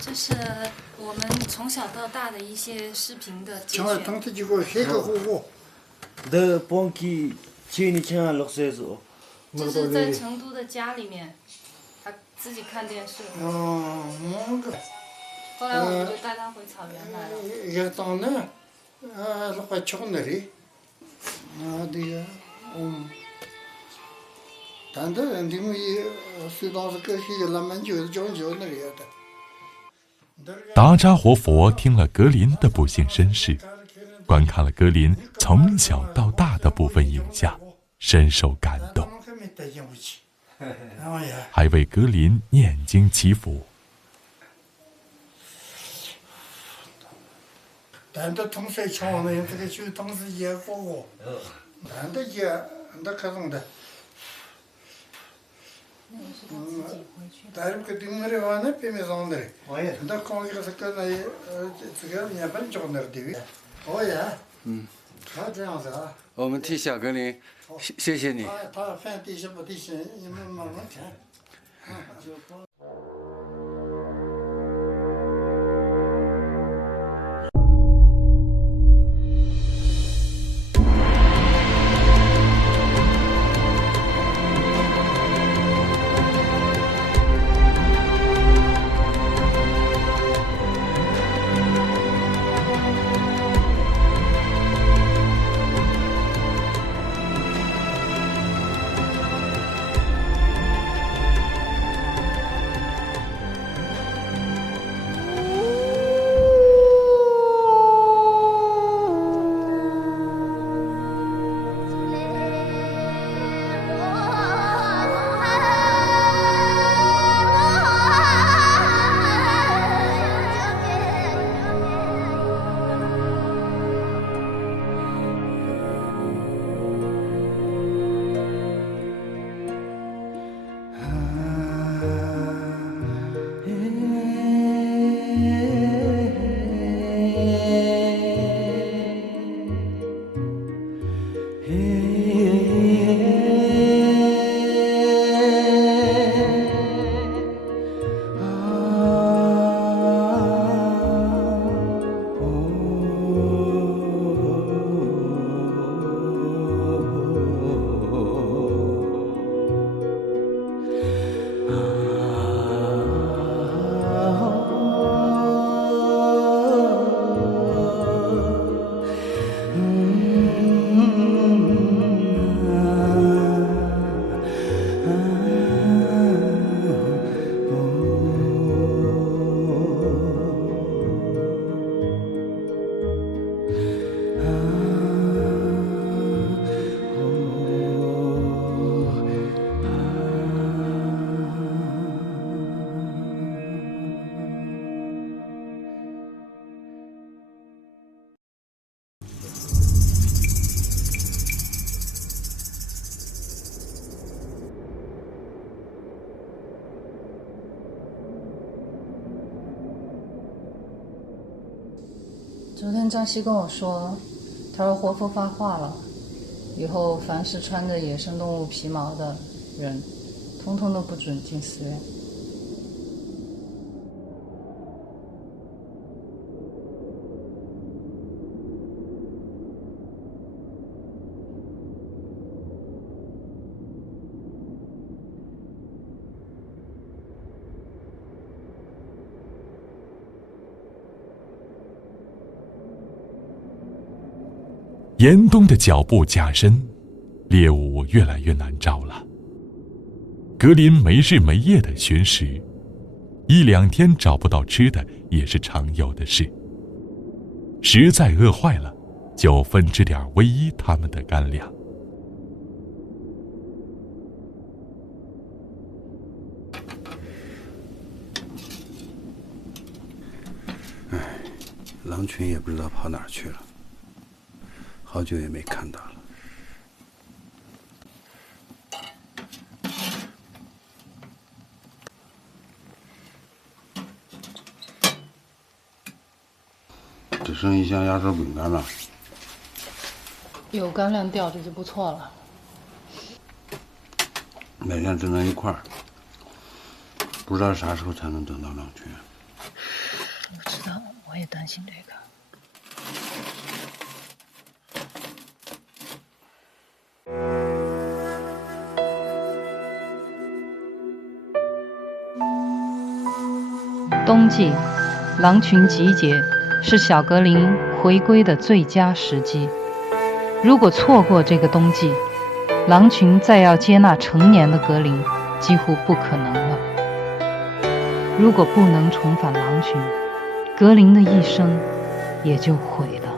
这是我们从小到大的一些视频的节选。这是在成都的家里面，他自己看电视。后来我们就带他回草原来了。达扎活佛听了格林的不幸身世，观看了格林从小到大的部分影像，深受感动，还为格林念经祈福。我们替小格林，谢谢你。昨天张希跟我说，他说活佛发话了，以后凡是穿着野生动物皮毛的人，通通都不准进寺院。严冬的脚步加深，猎物越来越难找了。格林没日没夜地寻食，1-2天找不到吃的也是常有的事。实在饿坏了，就分支点唯一他们的干粮。狼群也不知道跑哪儿去了，好久也没看到了。只剩一箱压缩饼干了，有干粮吊着就不错了。每天只能一块儿，不知道啥时候才能等到狼群。我知道，我也担心这个。冬季，狼群集结是小格林回归的最佳时机。如果错过这个冬季，狼群再要接纳成年的格林几乎不可能了。如果不能重返狼群，格林的一生也就毁了。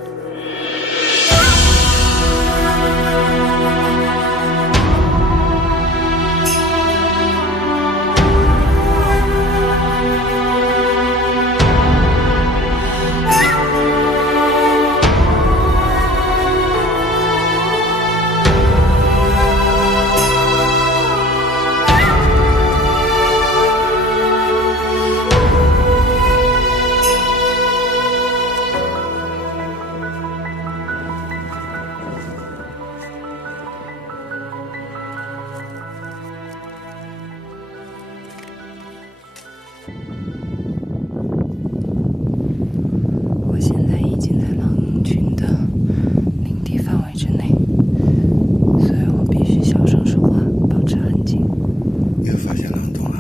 我现在已经在狼群的领地范围之内，所以我必须小声说话，保持安静。又发现狼洞了，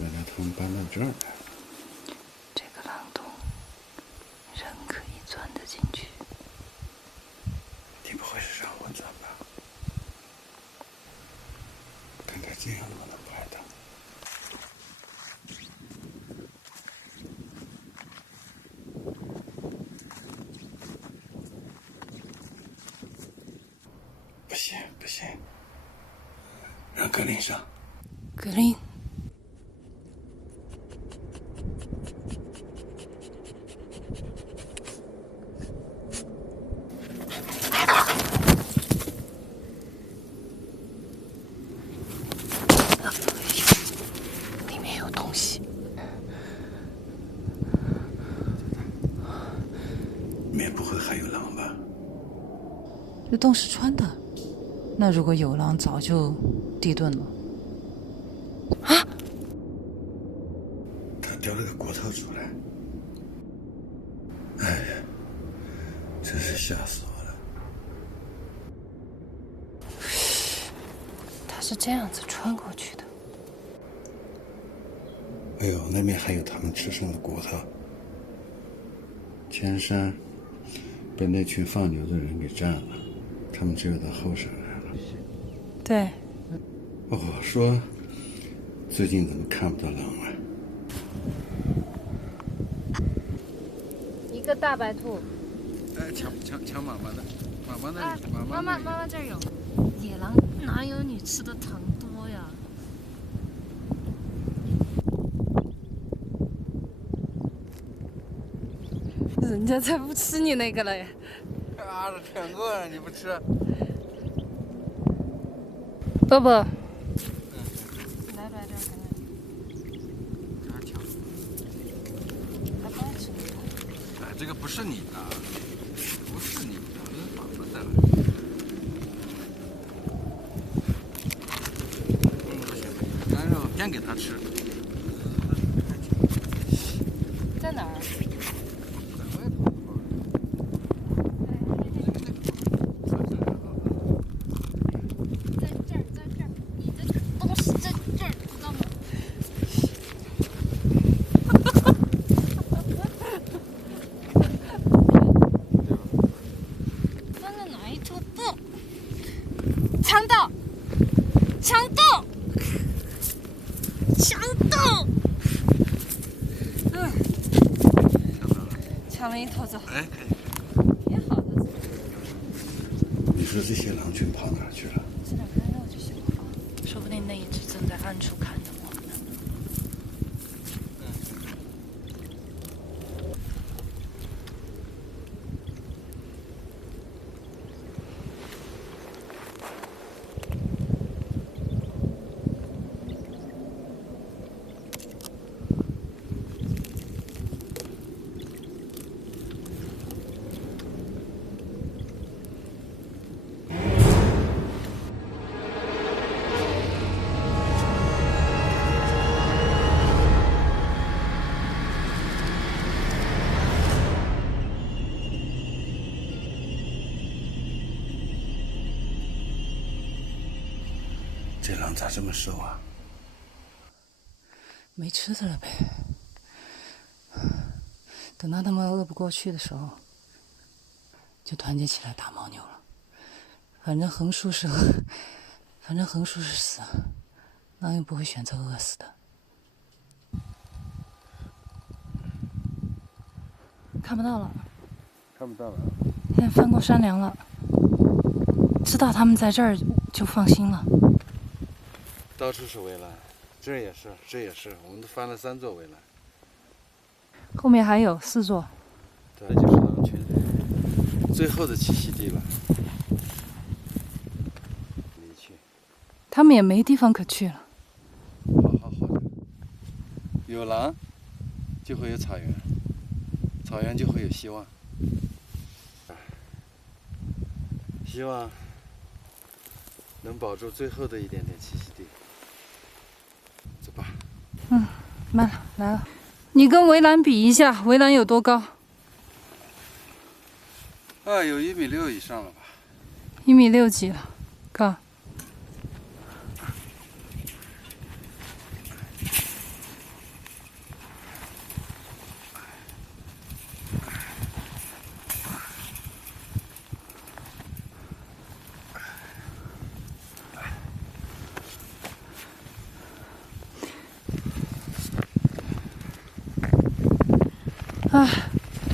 原来他们搬到这儿来了。这个狼洞，人可以钻得进去。你不会是让我钻吧？看看这样能不能拍到。不行不行，让格林上。格林，里面有东西。里面不会还有狼吧？这洞是穿的，那如果有狼，早就地遁了。他叼了个骨头出来，哎呀，真是吓死我了！他是这样子穿过去的。哎呦，那边还有他们吃剩的骨头。前山被那群放牛的人给占了，他们只有到后山来了。对，哦，说最近怎么看不到狼啊？一个大白兔。哎，抢妈妈的，妈妈那啊里，，妈妈这儿有。野狼哪有你吃的糖多呀？人家才不吃你那个嘞。啊，这舔过了，你不吃？伯伯，来这儿看看。他抢。他不爱吃那个。哎，这个不是你的，不是你的，这是妈妈的。不行，干肉先给他吃。在哪儿？在外头。在这儿，在这儿，你的东西在这儿，知道吗？放在哪一处？不，强盗，强盗，强盗！抢了一头走，哎，可以。挺好的，你说这些狼群跑哪儿去了？吃点干肉就行了。说不定那一只正在暗处看着我们呢。这狼咋这么瘦啊？没吃的了呗。等到他们饿不过去的时候，就团结起来打牦牛了。反正横竖是死，狼也不会选择饿死的。看不到了，看不到了。现在翻过山梁了，知道他们在这儿就放心了。到处是围栏，这儿也是，这也是，我们都翻了3座围栏。后面还有4座。这就是狼群最后的栖息地了。离去。他们也没地方可去了。好的。有狼，就会有草原，草原就会有希望。希望能保住最后的一点点栖息地。走吧。慢了，来了。你跟围栏比一下，围栏有多高有1.6米以上了吧？1.6米几了，高。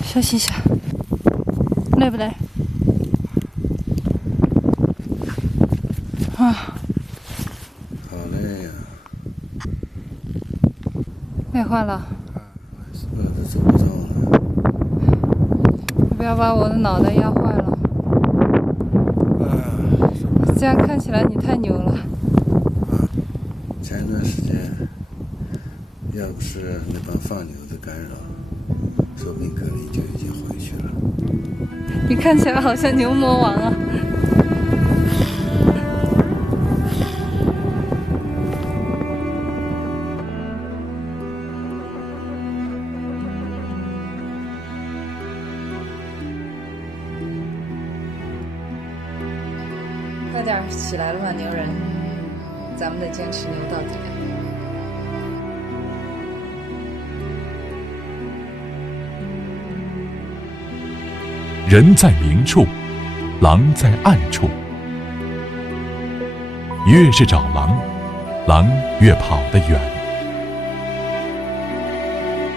休息一下，累不累？好累呀。累坏了。饿得走不动了。你不要把我的脑袋压坏了。这样看起来你太牛了。前一段时间，要不是那帮放牛的干扰，说不定格林就已经回去了。你看起来好像牛魔王啊！快点起来了吧，牛人！咱们得坚持牛到底。人在明处，狼在暗处。越是找狼，狼越跑得远。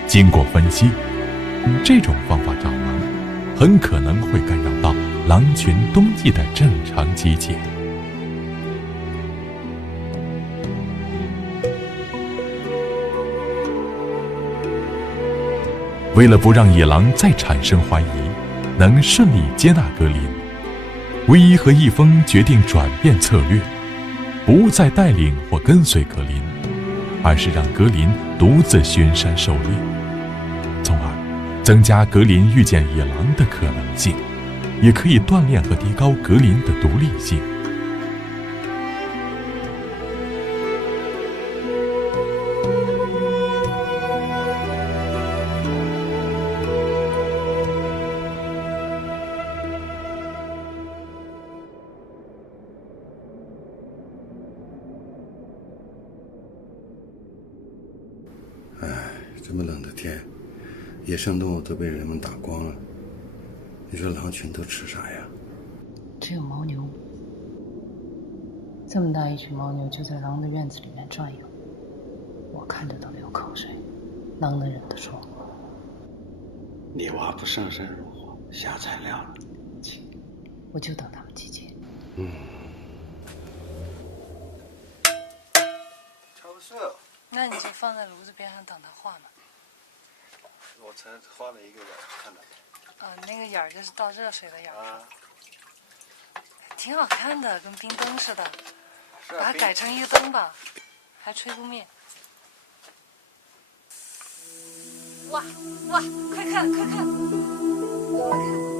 经过分析，这种方法找狼，很可能会干扰到狼群冬季的正常集结。为了不让野狼再产生怀疑，能顺利接纳格林，威伊和易峰决定转变策略，不再带领或跟随格林，而是让格林独自巡山狩猎，从而增加格林遇见野狼的可能性，也可以锻炼和提高格林的独立性。这么冷的天，野生动物都被人们打光了，你说狼群都吃啥呀？只有牦牛。这么大一群牦牛就在狼的院子里面转悠，我看着都流口水，狼能忍得住？你娃不上山入伙，下材料了。我就等他们集结。超市。那你就放在炉子边上等它化嘛。我才画了一个眼，看到没？那个眼儿就是倒热水的眼儿。挺好看的，跟冰灯似的。把它改成一个灯吧，还吹不灭。哇，快看，快看，过来看。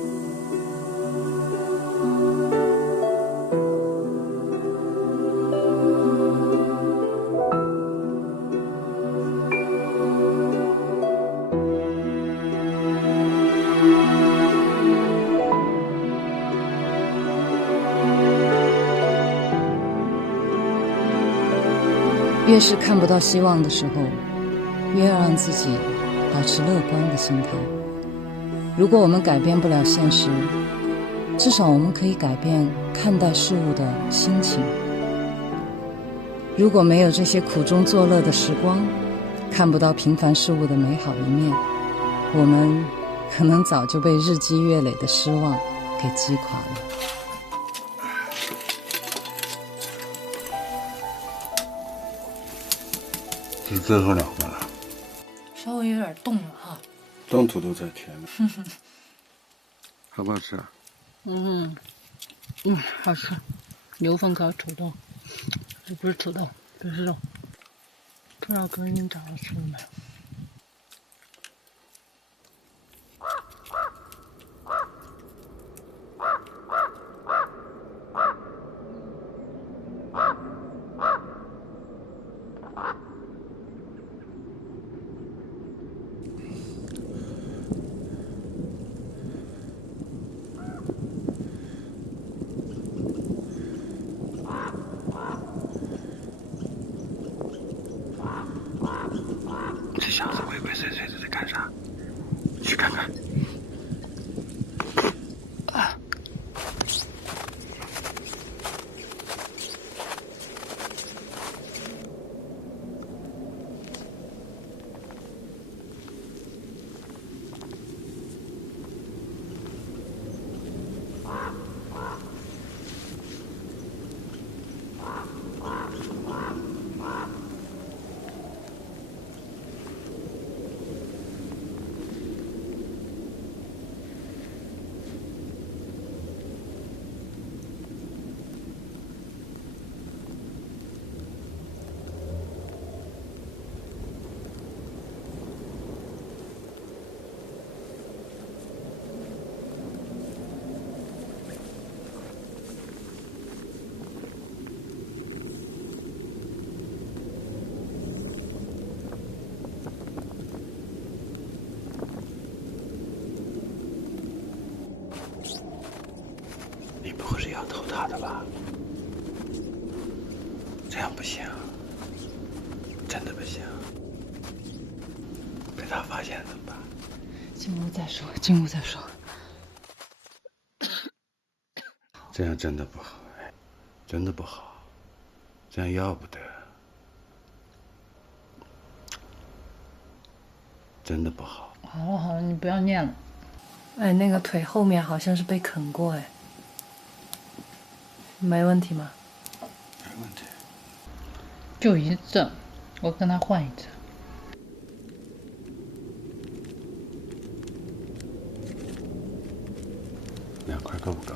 越是看不到希望的时候，越要让自己保持乐观的心态。如果我们改变不了现实，至少我们可以改变看待事物的心情。如果没有这些苦中作乐的时光，看不到平凡事物的美好一面，我们可能早就被日积月累的失望给击垮了。是最后2个了，稍微有点冻了哈。冻土都在甜了。好不好吃啊？好吃。牛粪烤土豆，这不是土豆，这是肉。不知道格林找到吃了没有？这小子鬼鬼祟祟的在干啥？去看看。你不会是要偷他的吧？这样不行，真的不行。被他发现怎么办？进屋再说，进屋再说。这样真的不好，真的不好，这样要不得，真的不好。好了好了，你不要念了。哎，那个腿后面好像是被啃过，哎，没问题吗？没问题。就一次，我跟他换一次。2块够不够？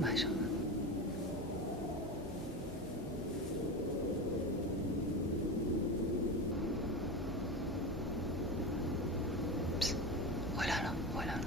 马上了。回来了，回来了。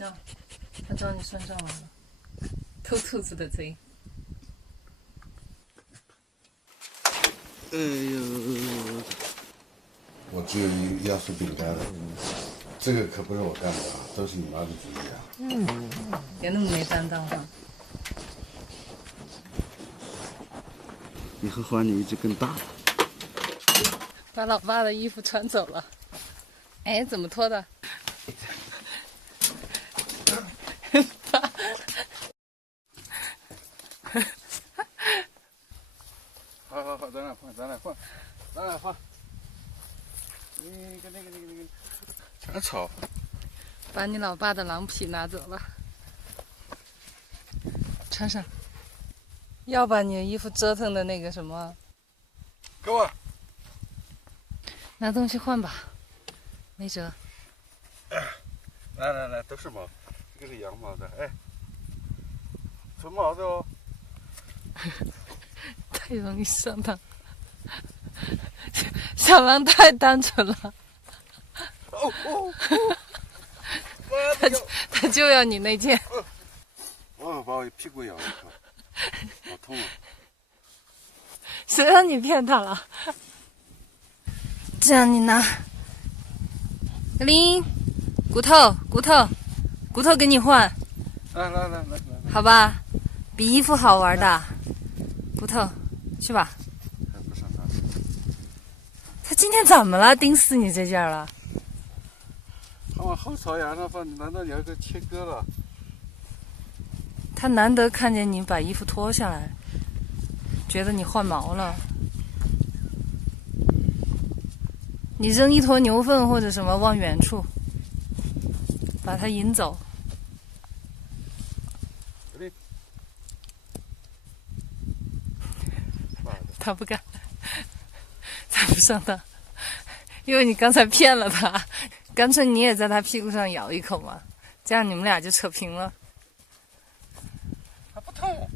那，他找你算账来了，偷兔子的贼。哎呦，我只有一压缩饼干了，这个可不是我干的啊，都是你妈的主意啊。别那么没担当哈。以后还你一只更大的。把老爸的衣服穿走了。哎，怎么脱的？好，咱俩换。那个，全吵。把你老爸的狼皮拿走了，穿上。要把你的衣服折腾的那个什么。给我。拿东西换吧，没辙。来，都是毛，这个是羊毛的，哎，纯毛的哦。太容易上当，小狼太单纯了。他就要你那件。把我屁股咬一口，好痛啊！谁让你骗他了？这样你拿。格林，骨头给你换。来，好吧，比衣服好玩的。骨头，去吧。还不上当？他今天怎么了？盯死你这件了？他往后槽牙上放，难道你要给切割了？他难得看见你把衣服脱下来，觉得你换毛了。你扔一坨牛粪或者什么往远处，把它引走。他不敢，他不上当，因为你刚才骗了他，干脆你也在他屁股上咬一口嘛，这样你们俩就扯平了。还不痛？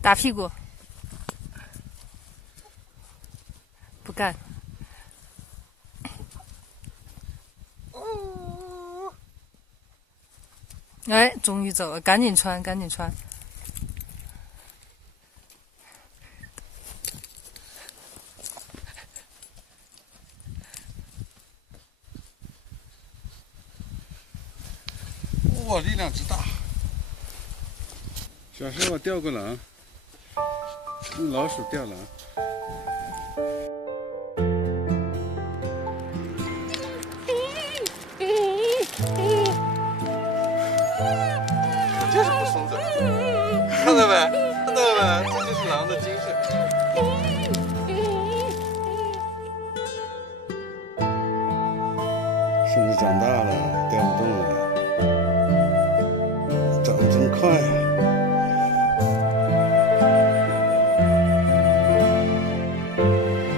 打屁股，不干。哎，终于走了，赶紧穿。哇，力量之大！小时候我钓过狼，用老鼠钓狼。就是不松手，看到没？这就是狼的精神。身子长大了，钓不动了。长得真快啊！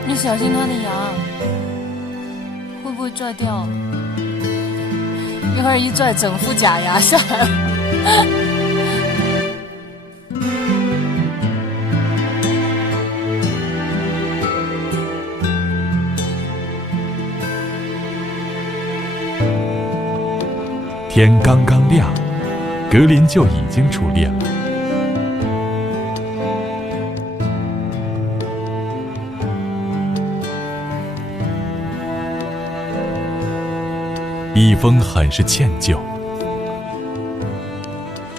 你小心它的牙，会不会拽掉？一会儿一拽，整副假牙下来了。天刚刚亮，格林就已经出猎了。蜜蜂很是歉疚，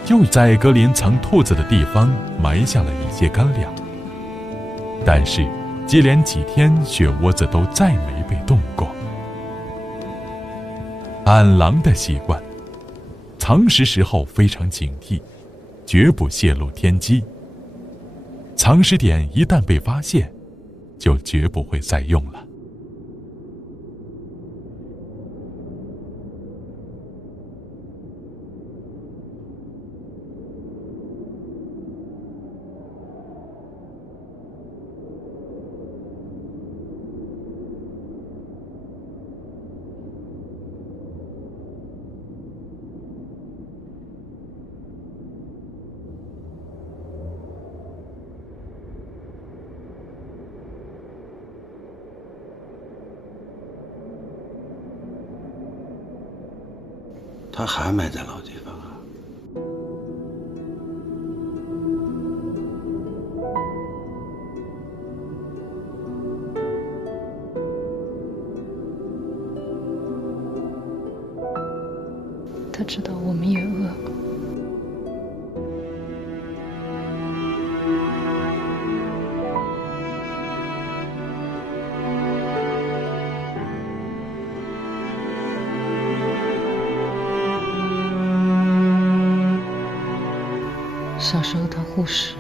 又在格林藏兔子的地方埋下了一些干粮，但是接连几天雪窝子都再没被动过。按狼的习惯，藏食时候非常警惕，绝不泄露天机。藏食点一旦被发现，就绝不会再用了。他还埋在老地方啊。他知道我们也饿。小时候他护食，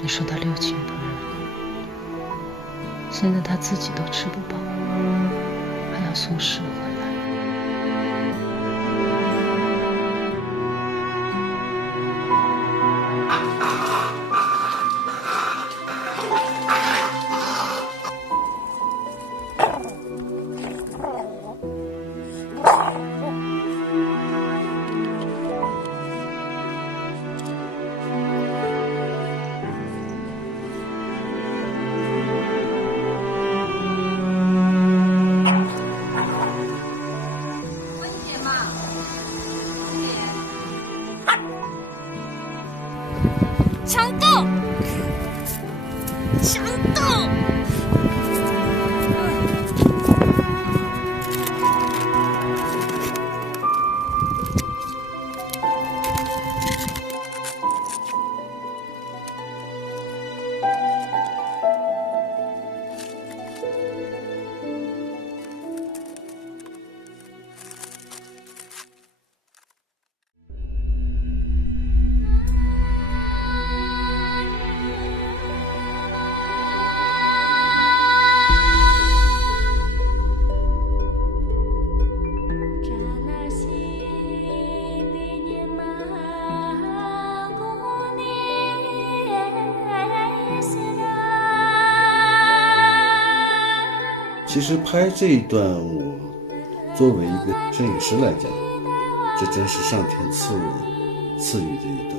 你说他六亲不认，现在他自己都吃不饱，还要送食回来。强斗，强斗！其实拍这一段，我作为一个摄影师来讲，这真是上天赐予的一段，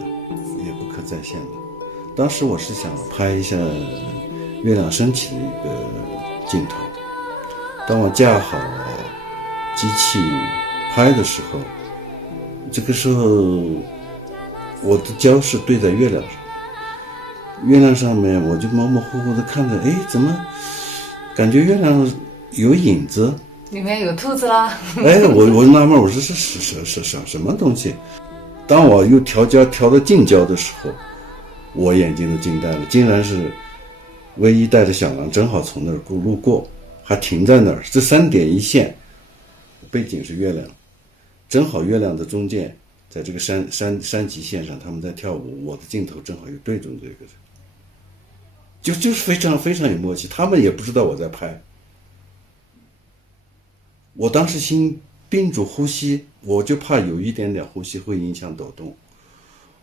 也不可再现的。当时我是想拍一下月亮升起的一个镜头，当我架好机器拍的时候，这个时候我的焦是对在月亮上，月亮上面我就模模糊糊的看着，哎，怎么感觉月亮有影子？里面有兔子啦！哎，我纳闷，我说是什么东西？当我又调焦调到近焦的时候，我眼睛都惊呆了，竟然是唯一带着小狼正好从那儿路过，还停在那儿。这3点一线，背景是月亮，正好月亮的中间，在这个山脊线上，他们在跳舞，我的镜头正好又对准这个，就是非常非常有默契。他们也不知道我在拍。我当时心屏住呼吸，我就怕有一点点呼吸会影响抖动。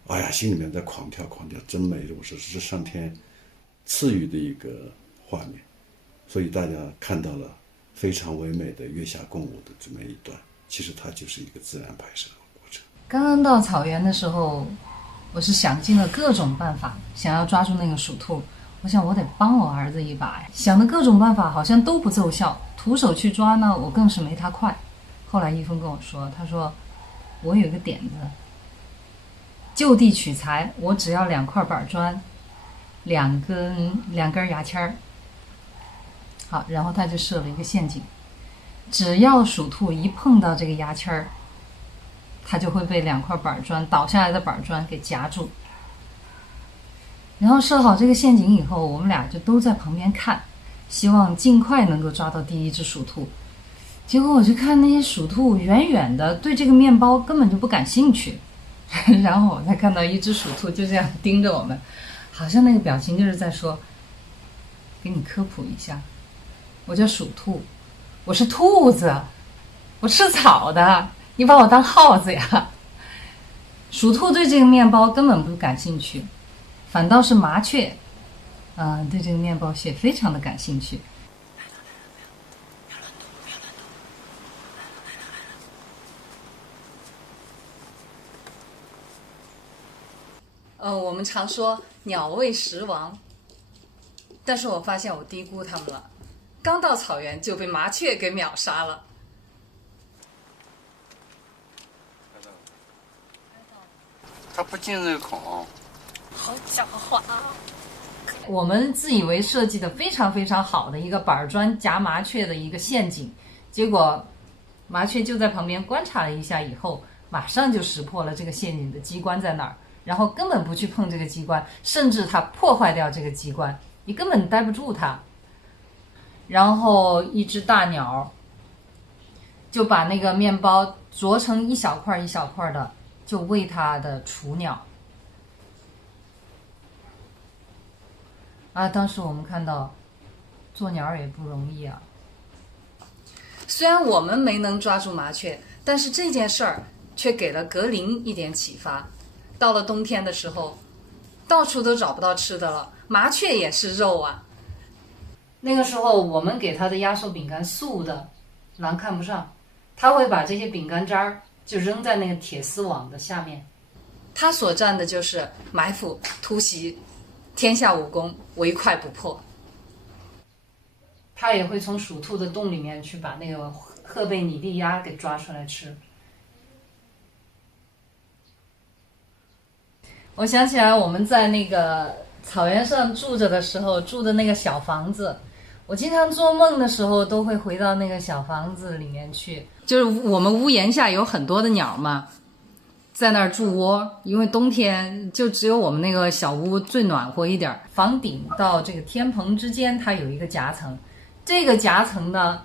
哎呀，心里面在狂跳，真美！我说是上天赐予的一个画面，所以大家看到了非常唯美的月下共舞的这么一段，其实它就是一个自然拍摄的过程。刚刚到草原的时候，我是想尽了各种办法，想要抓住那个鼠兔。我想我得帮我儿子一把呀，想的各种办法好像都不奏效，徒手去抓呢，我更是没他快。后来一峰跟我说，他说我有一个点子，就地取材，我只要2块板砖，两根牙签儿。好，然后他就设了一个陷阱，只要鼠兔一碰到这个牙签儿，它就会被2块板砖倒下来的板砖给夹住。然后设好这个陷阱以后，我们俩就都在旁边看，希望尽快能够抓到第一只鼠兔。结果我就看那些鼠兔远远的对这个面包根本就不感兴趣，然后我才看到一只鼠兔就这样盯着我们，好像那个表情就是在说，给你科普一下，我叫鼠兔，我是兔子，我吃草的，你把我当耗子呀。鼠兔对这个面包根本不感兴趣，反倒是麻雀对这个面包屑非常的感兴趣。我们常说鸟为食亡，但是我发现我低估它们了，刚到草原就被麻雀给秒杀了。它不进这个孔。好狡猾啊！我们自以为设计的非常非常好的一个板砖夹麻雀的一个陷阱，结果麻雀就在旁边观察了一下以后，马上就识破了这个陷阱的机关在哪儿，然后根本不去碰这个机关，甚至它破坏掉这个机关，你根本待不住它。然后一只大鸟就把那个面包啄成一小块一小块的，就喂它的雏鸟。啊，当时我们看到做鸟也不容易啊。虽然我们没能抓住麻雀，但是这件事儿却给了格林一点启发。到了冬天的时候，到处都找不到吃的了，麻雀也是肉啊。那个时候我们给他的压缩饼干素的，狼看不上，他会把这些饼干渣儿就扔在那个铁丝网的下面。他所占的就是埋伏、突袭，天下武功，唯快不破。他也会从属兔的洞里面去把那个赫贝拟利鸭给抓出来吃。我想起来我们在那个草原上住着的时候住的那个小房子，我经常做梦的时候都会回到那个小房子里面去，就是我们屋檐下有很多的鸟嘛，在那儿筑窝，因为冬天就只有我们那个小屋最暖和一点，房顶到这个天棚之间它有一个夹层，这个夹层呢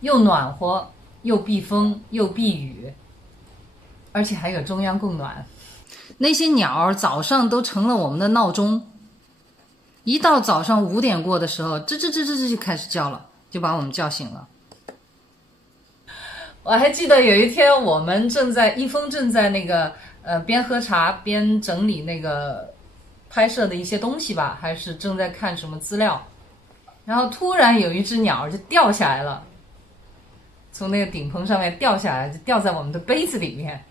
又暖和又避风又避雨，而且还有中央供暖。那些鸟早上都成了我们的闹钟，一到早上5点过的时候，吱吱吱吱吱就开始叫了，就把我们叫醒了。我还记得有一天我们一峰正在那个边喝茶边整理那个拍摄的一些东西吧，还是正在看什么资料，然后突然有一只鸟就掉下来了，从那个顶棚上面掉下来，就掉在我们的杯子里面，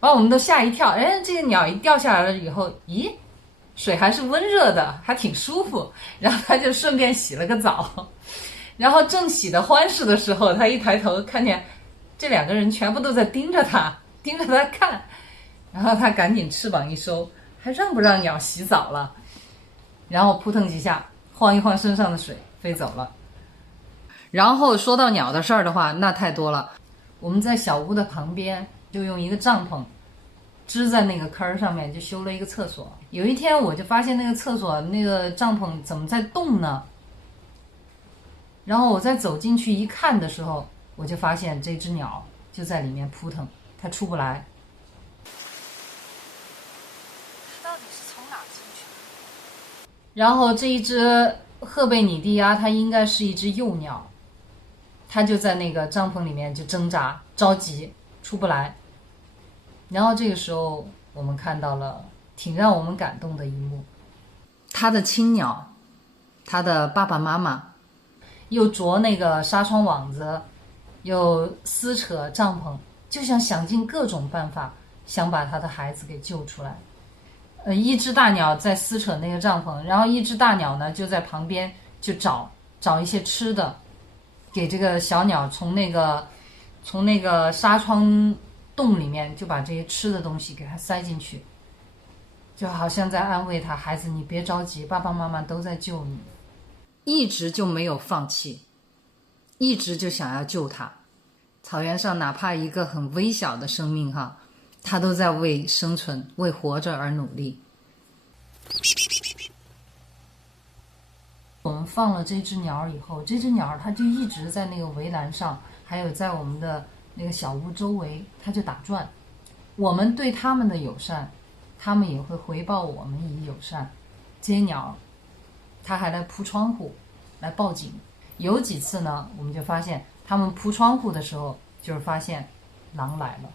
把我们都吓一跳。哎，这个鸟一掉下来了以后，咦，水还是温热的，还挺舒服，然后他就顺便洗了个澡，然后正洗得欢实的时候，他一抬头看见这2个人全部都在盯着他看，然后他赶紧翅膀一收，还让不让鸟洗澡了，然后扑腾几下晃一晃身上的水飞走了。然后说到鸟的事儿的话，那太多了。我们在小屋的旁边就用一个帐篷支在那个坑上面，就修了一个厕所。有一天我就发现那个厕所那个帐篷怎么在动呢，然后我再走进去一看的时候，我就发现这只鸟就在里面扑腾，它出不来。到底是从哪儿进去的？然后这一只赫贝拟利鸭它应该是一只幼鸟，它就在那个帐篷里面就挣扎着急出不来。然后这个时候我们看到了挺让我们感动的一幕，它的亲鸟，它的爸爸妈妈又啄那个纱窗网子，又撕扯帐篷，就想尽各种办法想把他的孩子给救出来。一只大鸟在撕扯那个帐篷，然后一只大鸟呢就在旁边就找一些吃的，给这个小鸟从那个纱窗洞里面就把这些吃的东西给它塞进去，就好像在安慰他，孩子你别着急，爸爸妈妈都在救你。一直就没有放弃，一直就想要救他。草原上哪怕一个很微小的生命哈，他都在为生存为活着而努力。我们放了这只鸟以后，这只鸟它就一直在那个围栏上，还有在我们的那个小屋周围，它就打转。我们对它们的友善，它们也会回报我们以友善。这些鸟它还来扑窗户来报警，有几次呢我们就发现它们扑窗户的时候就是发现狼来了。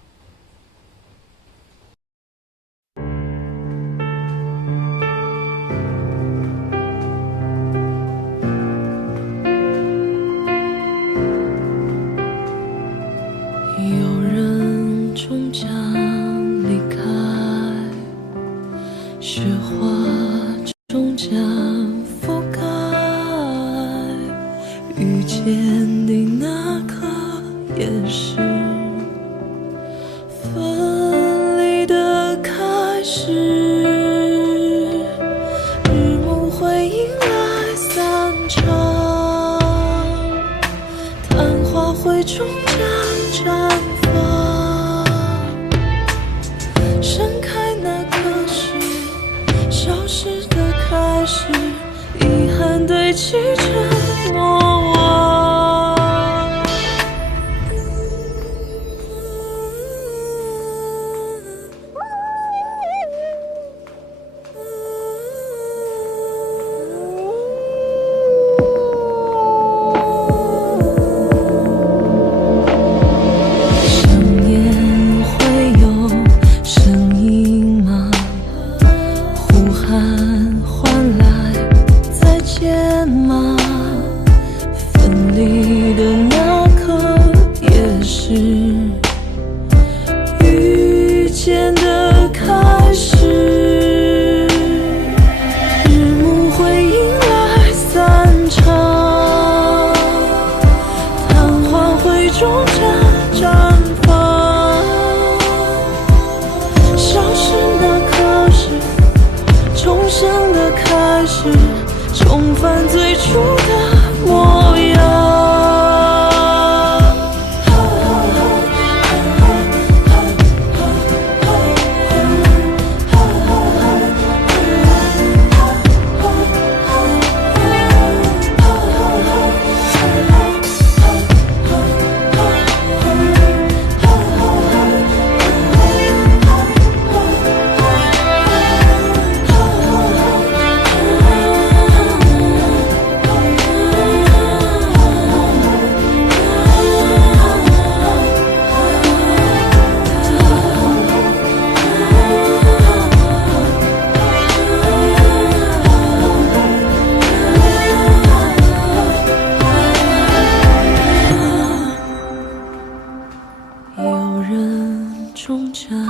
有人终将离开，雪花终将覆盖，遇见你那刻也是分离的开绽放，盛开那刻是消失的开始，遗憾堆砌成莫忘。重返最初的模样。有人终将